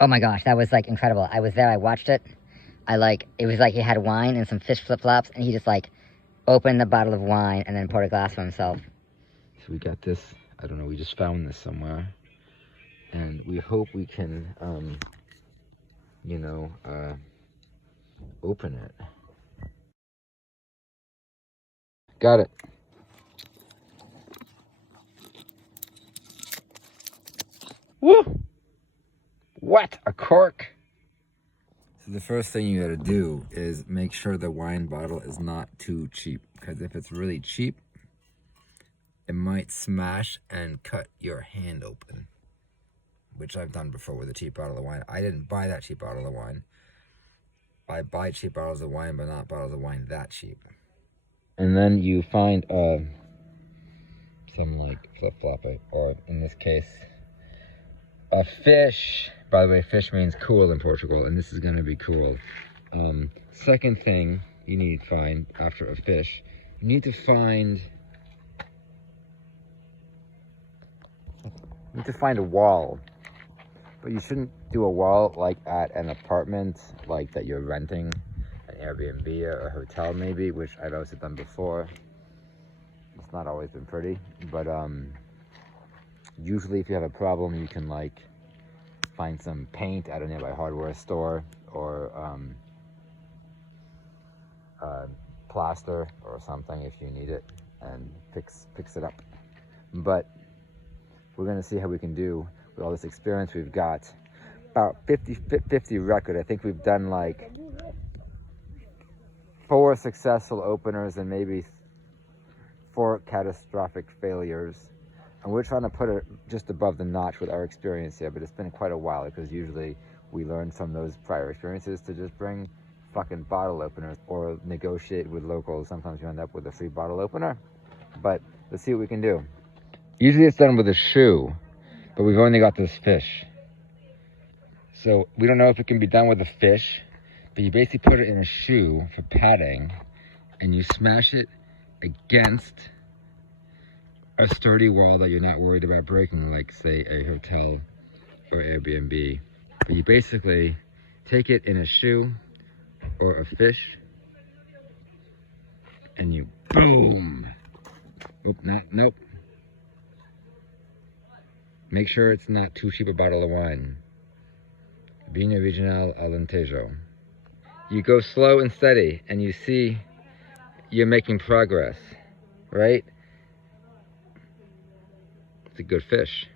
Oh my gosh, that was like incredible. I was there, I watched it. It was like he had wine and some fish flip-flops, and he just like opened the bottle of wine and then poured a glass for himself. So we got this, I don't know, we just found this somewhere. And we hope we can, open it. Got it. Woo! What? A cork? So the first thing you gotta do is make sure the wine bottle is not too cheap. Because if it's really cheap, it might smash and cut your hand open. Which I've done before with a cheap bottle of wine. I didn't buy that cheap bottle of wine. I buy cheap bottles of wine, but not bottles of wine that cheap. And then you find some like flip-flop, or in this case, a fish. By the way, fish means cool in Portugal, and this is going to be cool. Second thing you need to find after a fish, you need to find a wall. But you shouldn't do a wall like at an apartment, like that you're renting, an Airbnb or a hotel maybe, which I've also done before. It's not always been pretty, but usually if you have a problem, you can like find some paint at a nearby hardware store, or plaster or something if you need it, and fix it up. But we're gonna see how we can do with all this experience we've got. About 50 record. I think we've done like 4 successful openers and maybe 4 catastrophic failures. And we're trying to put it just above the notch with our experience here, but it's been quite a while because usually we learn from those prior experiences to just bring fucking bottle openers or negotiate with locals. Sometimes you end up with a free bottle opener, but let's see what we can do. Usually it's done with a shoe, but we've only got this fish. So we don't know if it can be done with a fish, but you basically put it in a shoe for padding and you smash it against a sturdy wall that you're not worried about breaking, like say a hotel or Airbnb. But you basically take it in a shoe or a fish and you boom. Oop, nope. Make sure it's not too cheap a bottle of wine. Vino Regional Alentejo. You go slow and steady and you see you're making progress, right? It's a good fish.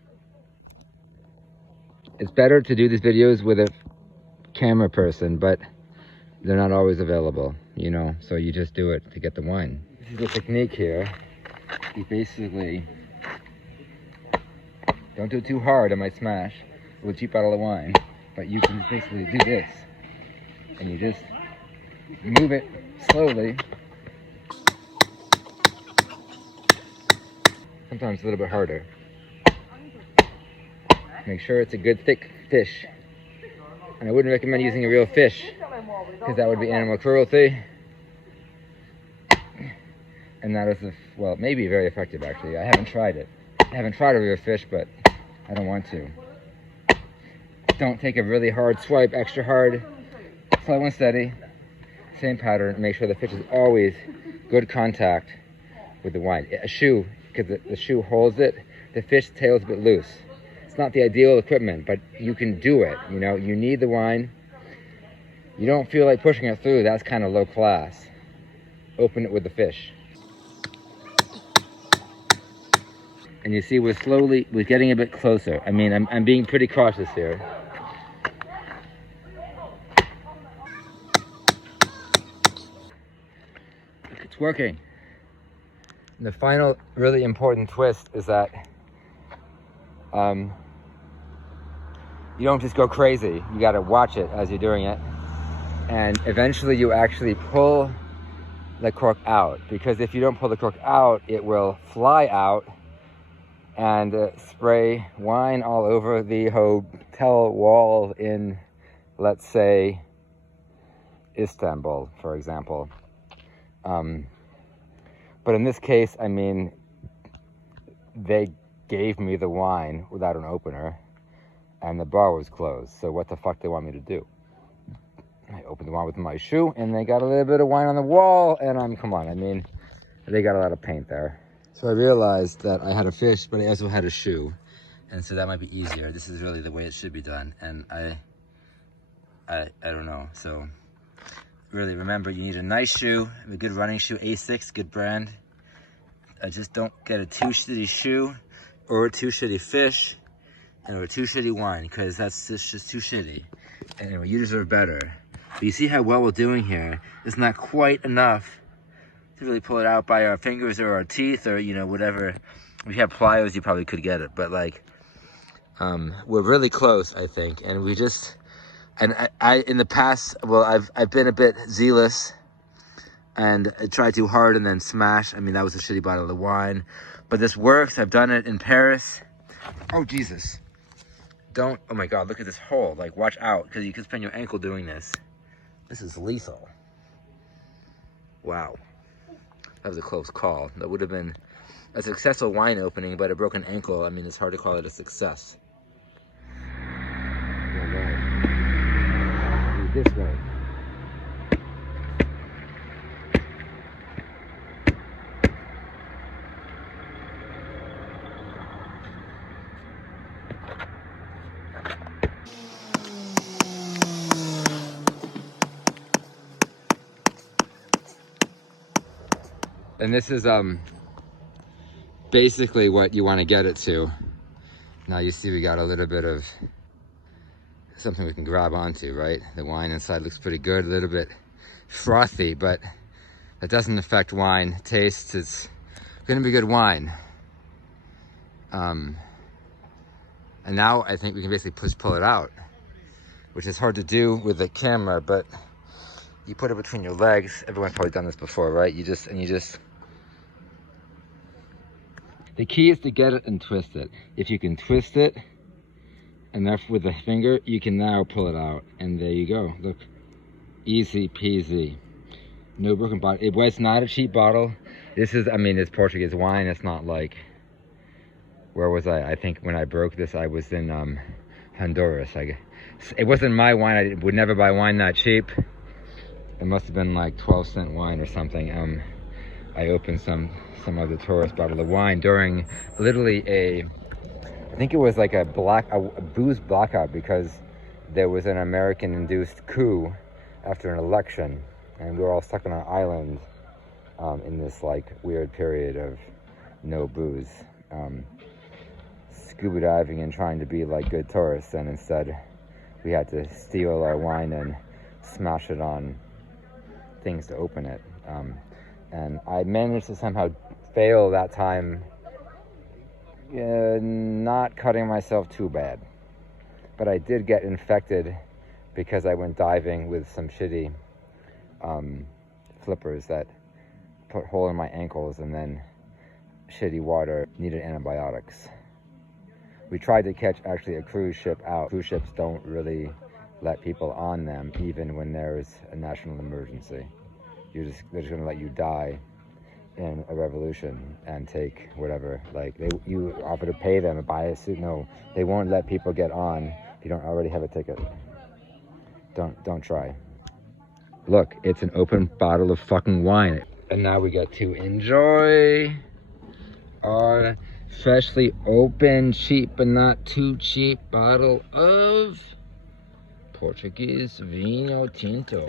It's better to do these videos with a camera person, but they're not always available, you know, so you just do it to get the wine. This is the technique here. You basically don't do it too hard, it might smash with a cheap bottle of wine, but you can basically do this and you just move it slowly. Sometimes a little bit harder. Make sure it's a good thick fish. And I wouldn't recommend using a real fish because that would be animal cruelty. And that is, well, it may be very effective actually. I haven't tried it. I haven't tried a real fish, but I don't want to. Don't take a really hard swipe, extra hard. Slow and steady. Same pattern. Make sure the fish is always good contact with the wine. A shoe, because the shoe holds it. The fish tail is a bit loose. It's not the ideal equipment, but you can do it. You know, you need the wine. You don't feel like pushing it through. That's kind of low class. Open it with the fish. And you see we're getting a bit closer. I mean, I'm being pretty cautious here. It's working. And the final really important twist is that you don't just go crazy. You got to watch it as you're doing it. And eventually you actually pull the cork out, because if you don't pull the cork out, it will fly out and spray wine all over the hotel wall in, let's say, Istanbul, for example. But in this case, I mean, they gave me the wine without an opener, and the bar was closed. So what the fuck they want me to do? I opened the wine with my shoe, and they got a little bit of wine on the wall, and come on, I mean, they got a lot of paint there. So I realized that I had a fish, but I also had a shoe, and so that might be easier. This is really the way it should be done, and I don't know. So really, remember, you need a nice shoe, a good running shoe, A6, good brand. Just don't get a too shitty shoe, or a too shitty fish, or a too shitty wine, because that's just too shitty. Anyway, you deserve better. But you see how well we're doing here? It's not quite enough to really pull it out by our fingers or our teeth or, you know, whatever. If you have pliers, you probably could get it. But, like, we're really close, I think. And we just, and I in the past, well, I've been a bit zealous and I tried too hard and then smash. I mean, that was a shitty bottle of wine. But this works. I've done it in Paris. Oh, Jesus. Don't, oh my God, look at this hole. Like, watch out, because you could sprain your ankle doing this. This is lethal. Wow. That was a close call. That would have been a successful wine opening, but a broken ankle, I mean, it's hard to call it a success. This way. And this is basically what you want to get it to. Now you see we got a little bit of something we can grab onto, right? The wine inside looks pretty good, a little bit frothy, but that doesn't affect wine taste. It's gonna be good wine. And now I think we can basically pull it out, which is hard to do with the camera, but you put it between your legs. Everyone's probably done this before, right? You just, the key is to get it and twist it. If you can twist it enough with the finger, you can now pull it out. And there you go. Look, easy peasy. No broken bottle. It was not a cheap bottle. This is, I mean, it's Portuguese wine. It's not like, where was I? I think when I broke this, I was in Honduras. It wasn't my wine. I would never buy wine that cheap. It must have been like 12-cent wine or something. I opened some other tourist bottle of wine during literally I think it was like a booze blackout, because there was an American-induced coup after an election, and we were all stuck on an island in this like weird period of no booze, scuba diving and trying to be like good tourists, and instead we had to steal our wine and smash it on things to open it. And I managed to somehow fail that time, not cutting myself too bad. But I did get infected because I went diving with some shitty flippers that put a hole in my ankles, and then shitty water, needed antibiotics. We tried to catch actually a cruise ship out. Cruise ships don't really let people on them even when there's a national emergency. They're just gonna let you die in a revolution and take whatever. Like, you offer to pay them and buy a suit. No, they won't let people get on if you don't already have a ticket. Don't try. Look, it's an open bottle of fucking wine. And now we get to enjoy our freshly opened, cheap but not too cheap bottle of Portuguese Vinho Tinto.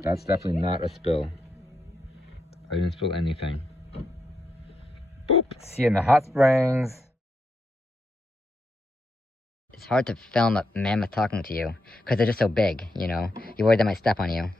That's definitely not a spill. I didn't spill anything. Boop. See you in the hot springs. It's hard to film a mammoth talking to you, because they're just so big, you know? You're worried they might step on you.